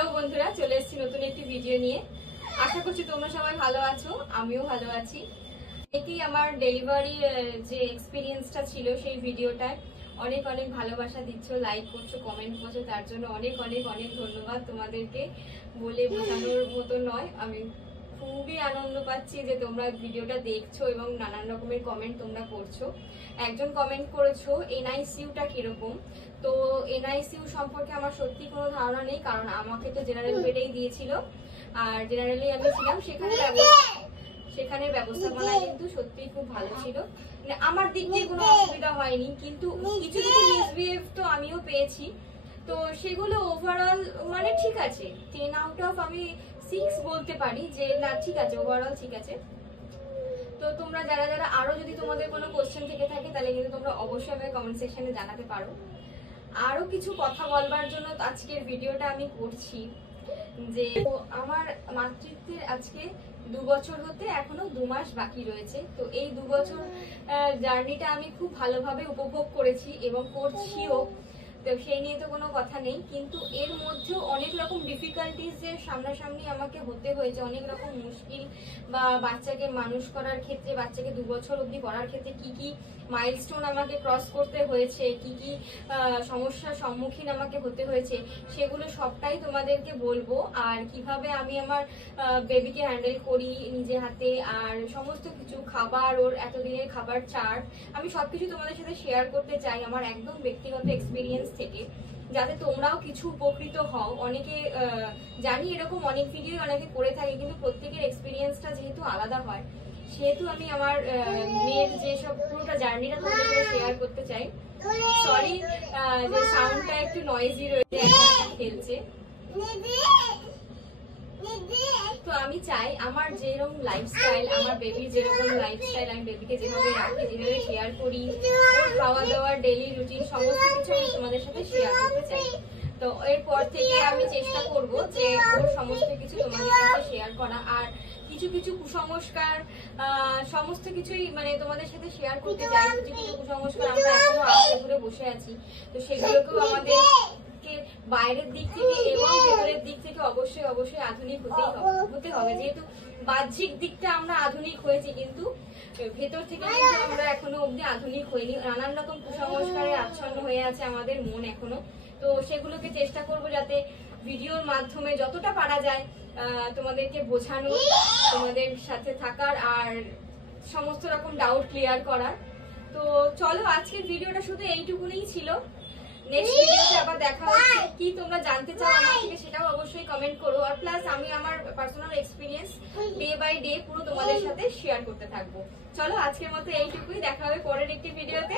Hello বন্ধুরা, চলে এসেছি নতুন একটি ভিডিও নিয়ে। আশা করছি তোমরা সবাই ভালো আছো, আমিও ভালো আছি। এটি আমার ডেলিভারি যে এক্সপিরিয়েন্সটা ছিল, সেই ভিডিওটায় অনেক অনেক ভালোবাসা দিচ্ছ, লাইক করছো, কমেন্ট করছো, তার জন্য অনেক অনেক অনেক ধন্যবাদ। তোমাদেরকে বলে বোঝানোর মতো নয়। আমি খুবই আনন্দ পাচ্ছি যে তোমরা ভিডিওটা দেখছো এবং নানান রকমের কমেন্ট তোমরা করছো। একজন কমেন্ট করেছো এনআইসিইউটা কিরকম। তো এনআইসিইউ সম্পর্কে আমার সত্যি কোনো ধারণা নেই, কারণ আমাকে তো জেনারেল বেডেই দিয়েছিল, আর জেনারেলি আমি ছিলাম। সেখানে ব্যবস্থাপনা কিন্তু সত্যি খুব ভালো ছিল, মানে আমার দিক দিয়ে কোনো অসুবিধা হয়নি। কিন্তু কিছু কিছু মিসবিহেভ তো আমিও পেয়েছি, তো সেগুলো ওভারঅল মানে ঠিক আছে। 10 আউট অফ আমি 6 বলতে পারি যে না, ঠিক আছে, ওভারঅল ঠিক আছে। তো তোমরা যারা যারা আরো যদি তোমাদের কোনো কোশ্চেন থেকে থাকে, তাহলে কিন্তু তোমরা অবশ্যই আমাকে কমেন্ট সেকশনে জানাতে পারো। আরো কিছু কথা বলবার জন্য আজকের ভিডিওটা আমি করছি যে আমার মাতৃত্বের আজকে 2 বছর হতে এখনো 2 মাস বাকি রয়েছে। তো এই 2 বছর জার্নিটা আমি খুব ভালোভাবে উপভোগ করেছি এবং করছিও, তো সেই নিয়ে তো কোনো কথা নেই। কিন্তু এর মধ্যেও অনেক রকম ডিফিকাল্টিজ যে সামনাসামনি আমাকে হতে হয়েছে, অনেক রকম মুশকিল, বা বাচ্চাকে মানুষ করার ক্ষেত্রে, বাচ্চাকে 2 বছর অবধি করার ক্ষেত্রে কি কি মাইলস্টোন আমাকে ক্রস করতে হয়েছে, কি কি সমস্যার সম্মুখীন আমাকে হতে হয়েছে, সেগুলো সবটাই তোমাদেরকে বলবো। আর কিভাবে আমি আমার বেবিকে হ্যান্ডেল করি নিজে হাতে, আর সমস্ত কিছু খাবার, ওর এতদিনের খাবার চার্ট, আমি সবকিছু তোমাদের সাথে শেয়ার করতে চাই আমার একদম ব্যক্তিগত এক্সপিরিয়েন্স থেকে, যাতে তোমরাও কিছু উপকৃত হও। অনেকে জানি এরকম অনেক ভিডিও অনেকে করে থাকে, কিন্তু প্রত্যেকের এক্সপিরিয়েন্সটা যেহেতু আলাদা হয়, সেহেতু আমি আমার মেয়ের যেসব পুরোটা জার্নিটা তোমাদের সাথে শেয়ার করতে চাই। সরি যে সাউন্ডটা একটু নয়েজি রয়েছে, খেলছে। তো আমি চাই আমার যেরকম লাইফস্টাইল, আমার বেবির যেরকম লাইফস্টাইল, আমি বেবিকে যেভাবে রাখি, যেভাবে কেয়ার করি, ওর খাওয়া দাওয়ার ডেইলি রুটিন, সমস্ত কিছু আমি তোমাদের সাথে শেয়ার করতে চাই। তো এরপর থেকে আমি চেষ্টা করব যে ওর সমস্ত কিছু তোমাদের সাথে শেয়ার করা, আর কিছু কিছু কুসংস্কার সমস্ত কিছুই মানে তোমাদের সাথে শেয়ার করতে চাই। কিছু কিছু কুসংস্কার আমরা এখনো আঁকড়ে ধরে বসে আছি, তো সেগুলোকেও আমাদের বাইরের দিক থেকে এবং ভেতরের দিক থেকে অবশ্যই অবশ্যই আধুনিক হতে হবে। যেহেতু বাহ্যিক দিকটা আমরা আধুনিক হয়েছি, কিন্তু ভেতর থেকে কিন্তু আমরা এখনো অব্দি আধুনিক হইনি। নানান রকম কুসংস্কারে আচ্ছন্ন হয়ে আছে আমাদের মন এখনো। তো সেগুলোকে চেষ্টা করব যাতে ভিডিওর মাধ্যমে যতটা পারা যায় তোমাদেরকে বোঝানো, তোমাদের সাথে থাকার, আর সমস্ত রকম ডাউট ক্লিয়ার করার। তো চলো, আজকের ভিডিওটা শুধু এইটুকুনই ছিল। নেক্সট ভিডিওতে আবার দেখা হচ্ছে। কি তোমরা জানতে চাও আমার থেকে, সেটাও অবশ্যই কমেন্ট করো। আর প্লাস আমি আমার personal experience day by day পুরো তোমাদের সাথে শেয়ার করতে থাকবো। চলো, আজকের মতো এইটুকুই। দেখা হবে পরের একটি ভিডিওতে।